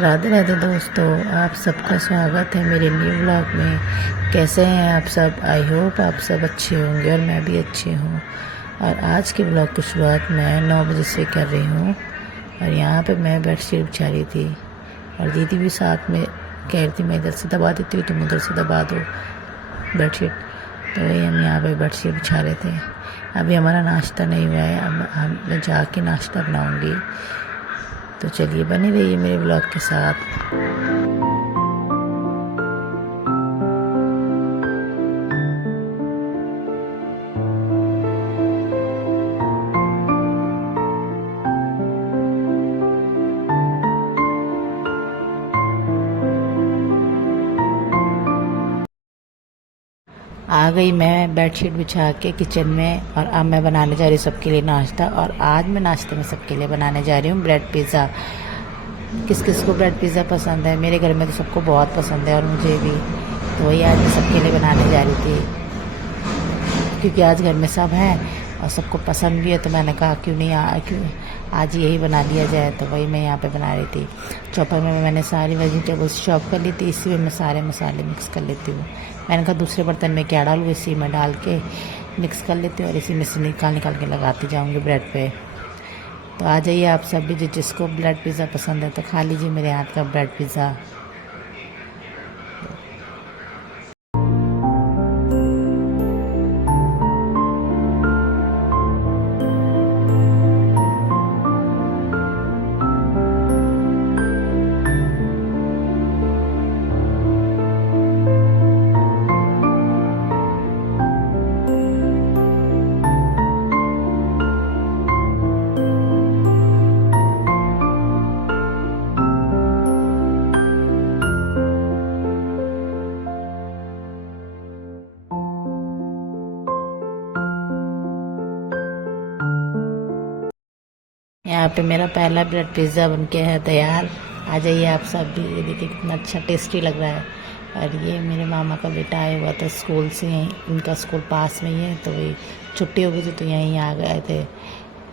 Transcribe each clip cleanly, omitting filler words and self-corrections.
राधे राधे दोस्तों, आप सबका स्वागत है मेरे न्यू ब्लॉग में। कैसे हैं आप सब? आई होप आप सब अच्छे होंगे और मैं भी अच्छी हूँ। और आज के ब्लॉग की शुरुआत मैं 9 बजे से कर रही हूँ। और यहाँ पे मैं बेडशीट बिछा रही थी और दीदी भी साथ में कह रही थी मैं इधर से दबा देती हूँ, तुम उधर से दबा दो बेडशीट। तो वही हम यहाँ पे बेडशीट बिछा रहे थे। अभी हमारा नाश्ता नहीं हुआ है, अब हम जाके नाश्ता बनाऊँगी। तो चलिए बने रहिए मेरे ब्लॉग के साथ। आ गई मैं बेडशीट बिछा के किचन में और अब मैं बनाने जा रही हूँ सबके लिए नाश्ता। और आज मैं नाश्ते में सबके लिए बनाने जा रही हूँ ब्रेड पिज़्ज़ा। किस किस को ब्रेड पिज़्ज़ा पसंद है? मेरे घर में तो सबको बहुत पसंद है और मुझे भी। तो वही आज मैं सबके लिए बनाने जा रही थी, क्योंकि आज घर में सब हैं और सबको पसंद भी है। तो मैंने कहा क्यों आज यही बना लिया जाए। तो वही मैं यहाँ पे बना रही थी। चॉपर में मैंने सारी वेजिटेबल्स चॉप कर ली थी, इसी में मैं सारे मसाले मिक्स कर लेती हूँ। मैंने कहा दूसरे बर्तन में क्या डालूँ, इसी में डाल के मिक्स कर लेती हूँ और इसी में से निकाल के लगाती जाऊँगी ब्रेड पे। तो आ जाइए आप सब भी, जिसको ब्रेड पिज़्ज़ा पसंद है तो खा लीजिए मेरे हाथ का ब्रेड पिज़्ज़ा। यहाँ पे मेरा पहला ब्रेड पिज़्ज़ा बनके है तैयार। आ जाइए आप सब भी। ये देखिए कितना अच्छा टेस्टी लग रहा है। और ये मेरे मामा का बेटा आया हुआ था स्कूल से, यहीं इनका स्कूल पास में ही है। तो वही छुट्टी हो गई थी तो यहीं आ गए थे।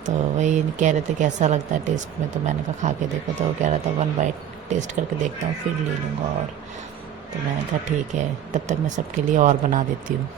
तो वही कह रहे थे कैसा लगता है टेस्ट में। तो मैंने कहा खा के देखो। तो वो कह रहा था 1 बाइट टेस्ट करके देखता हूँ फिर ले लूँगा। और तो मैंने कहा ठीक है, तब तक मैं सबके लिए और बना देती हूँ।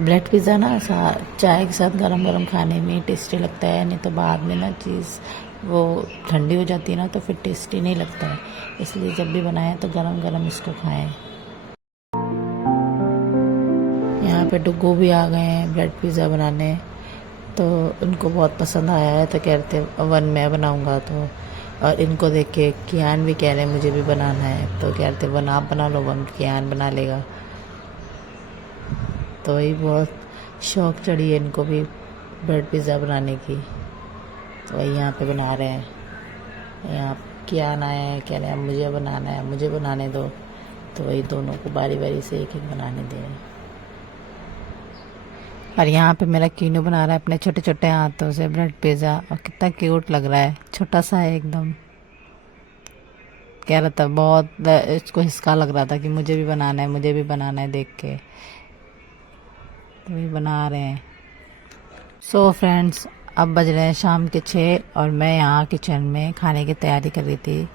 ब्रेड पिज़्ज़ा ना चाय के साथ गरम गरम खाने में टेस्टी लगता है, नहीं तो बाद में ना चीज़ वो ठंडी हो जाती है ना तो फिर टेस्टी नहीं लगता है। इसलिए जब भी बनाएं तो गरम गरम इसको खाएं। यहाँ पे डुग्गू भी आ गए हैं ब्रेड पिज़्ज़ा बनाने। तो उनको बहुत पसंद आया है तो कहते वन मैं बनाऊँगा। तो और इनको देख के कियान भी कह रहे हैं मुझे भी बनाना है। तो कहते वन आप बना लो, वन कियान बना लेगा। तो वही बहुत शौक चढ़ी है इनको भी ब्रेड पिज़्ज़ा बनाने की। तो वही यहाँ पे बना रहे हैं। यहाँ क्या आना है, कह रहे हैं मुझे बनाना है, मुझे बनाने दो। तो वही दोनों को बारी बारी से एक एक बनाने दे रहे हैं। और यहाँ पे मेरा कीनू बना रहा है अपने छोटे छोटे हाथों से ब्रेड पिज़्ज़ा। और कितना क्यूट लग रहा है, छोटा सा है एकदम। कह रहा था बहुत, इसको हिचका लग रहा था कि मुझे भी बनाना है, मुझे भी बनाना है देख के। तो वही बना रहे हैं। सो फ्रेंड्स, अब बज रहे हैं शाम के 6 और मैं यहाँ किचन में खाने की तैयारी कर रही थी।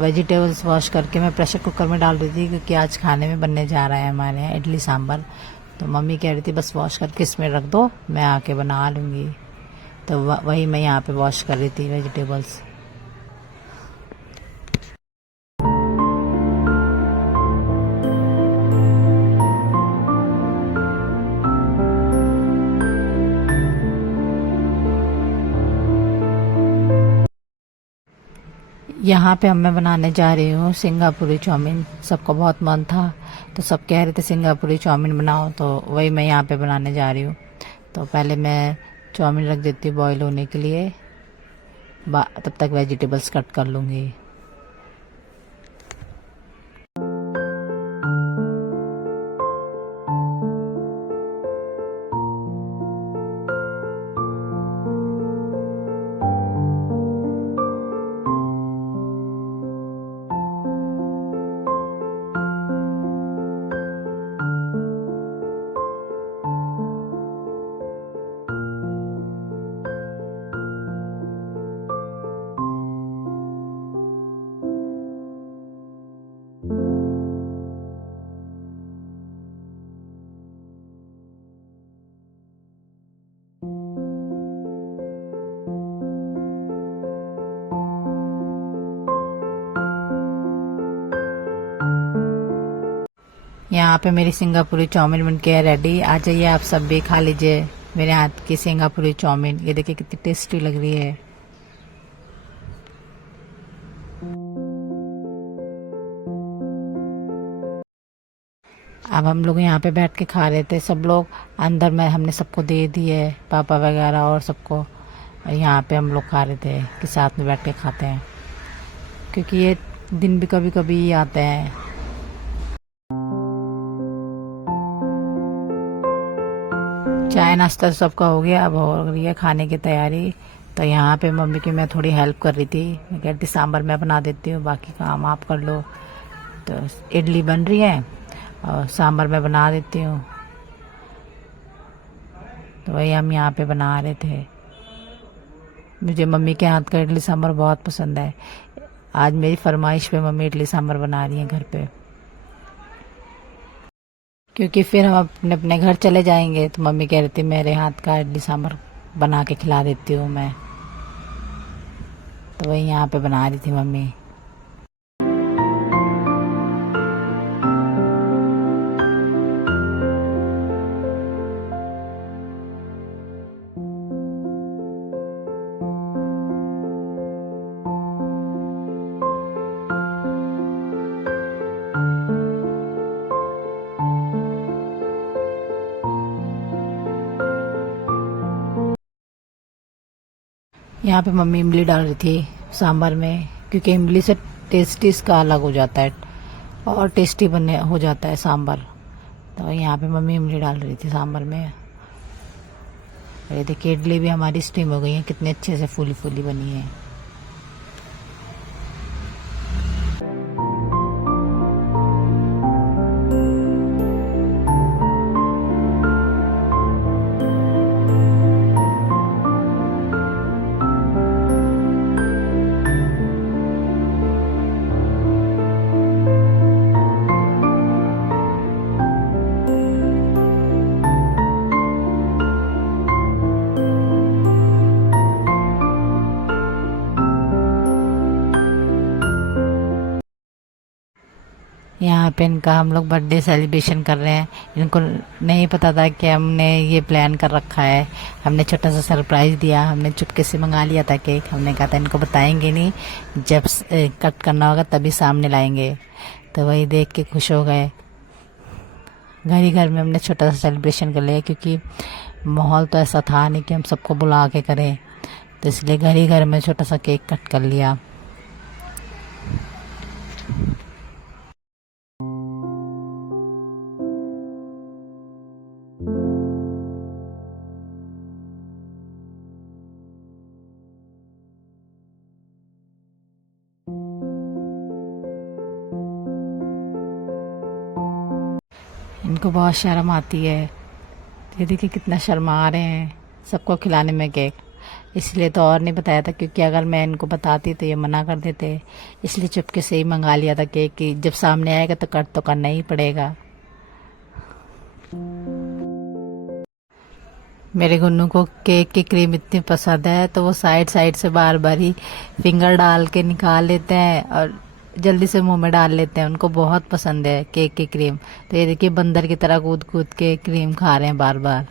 वेजिटेबल्स वॉश करके मैं प्रेशर कुकर में डाल रही थी, क्योंकि आज खाने में बनने जा रहा है हमारे यहाँ इडली सांभर। तो मम्मी कह रही थी बस वॉश करके इसमें रख दो, मैं आके बना लूँगी। तो वही मैं यहाँ पे वॉश कर रही थी वेजिटेबल्स। यहाँ पे अब मैं बनाने जा रही हूँ सिंगापुरी चाउमीन। सबको बहुत मन था तो सब कह रहे थे सिंगापुरी चाउमीन बनाओ, तो वही मैं यहाँ पे बनाने जा रही हूँ। तो पहले मैं चाउमीन रख देती हूँ बॉईल होने के लिए, तब तक वेजिटेबल्स कट कर लूँगी। यहाँ पे मेरी सिंगापुरी चाउमीन बनके है रेडी। आ जाइए आप सब भी खा लीजिए मेरे हाथ की सिंगापुरी चाउमीन। ये देखिए कितनी टेस्टी लग रही है। अब हम लोग यहाँ पे बैठ के खा रहे थे सब लोग, अंदर में हमने सबको दे दी है, पापा वगैरह और सबको। और यहाँ पे हम लोग खा रहे थे कि साथ में बैठ के खाते हैं, क्योंकि ये दिन भी कभी कभी ही आते हैं। चाय नाश्ता सबका हो गया, अब हो रही है खाने की तैयारी। तो यहाँ पे मम्मी की मैं थोड़ी हेल्प कर रही थी। मैं कहती सांभर मैं बना देती हूँ, बाकी काम आप कर लो। तो इडली बन रही है और सांभर मैं बना देती हूँ। तो वही हम यहाँ पे बना रहे थे। मुझे मम्मी के हाथ का इडली सांभर बहुत पसंद है। आज मेरी फरमाइश पे मम्मी इडली सांभर बना रही है घर पे, क्योंकि फिर हम अपने अपने घर चले जाएंगे। तो मम्मी कह रही थी मेरे हाथ का इडली सांभर बना के खिला देती हूँ मैं। तो वही यहाँ पे बना रही थी मम्मी। यहाँ पे मम्मी इमली डाल रही थी सांभर में, क्योंकि इमली से टेस्ट इसका अलग हो जाता है और टेस्टी बने हो जाता है सांभर। तो यहाँ पे मम्मी इमली डाल रही थी सांभर में। ये देखिए इडली भी हमारी स्टीम हो गई है, कितने अच्छे से फूली फूली बनी है। यहाँ पे इनका हम लोग बर्थडे सेलिब्रेशन कर रहे हैं। इनको नहीं पता था कि हमने ये प्लान कर रखा है। हमने छोटा सा सरप्राइज़ दिया, हमने चुपके से मंगा लिया था केक। हमने कहा था इनको बताएंगे नहीं, जब कट करना होगा तभी सामने लाएंगे। तो वही देख के खुश हो गए। घर ही घर में हमने छोटा सा सेलिब्रेशन कर लिया, क्योंकि माहौल तो ऐसा था नहीं कि हम सबको बुला के करें। तो इसलिए घर ही घर में छोटा सा केक कट कर लिया। इनको बहुत शर्म आती है। ये देखिए कितना शर्मा रहे हैं सबको खिलाने में केक। इसलिए तो और नहीं बताया था, क्योंकि अगर मैं इनको बताती तो ये मना कर देते। इसलिए चुपके से ही मंगा लिया था केक कि जब सामने आएगा तो कट तो करना ही पड़ेगा। मेरे गुन्नू को केक की क्रीम इतनी पसंद है, तो वो साइड साइड से बार बार ही फिंगर डाल के निकाल लेते हैं और जल्दी से मुंह में डाल लेते हैं। उनको बहुत पसंद है केक की क्रीम। तो ये देखिए बंदर की तरह कूद कूद के क्रीम खा रहे हैं बार बार।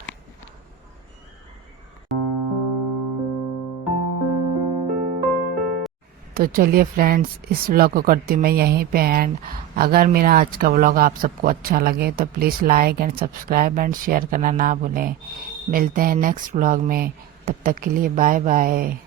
तो चलिए फ्रेंड्स, इस व्लॉग को करती हूँ मैं यहीं पे एंड। अगर मेरा आज का व्लॉग आप सबको अच्छा लगे तो please like and subscribe and share करना ना भूलें। मिलते हैं नेक्स्ट व्लॉग में, तब तक के लिए बाय बाय।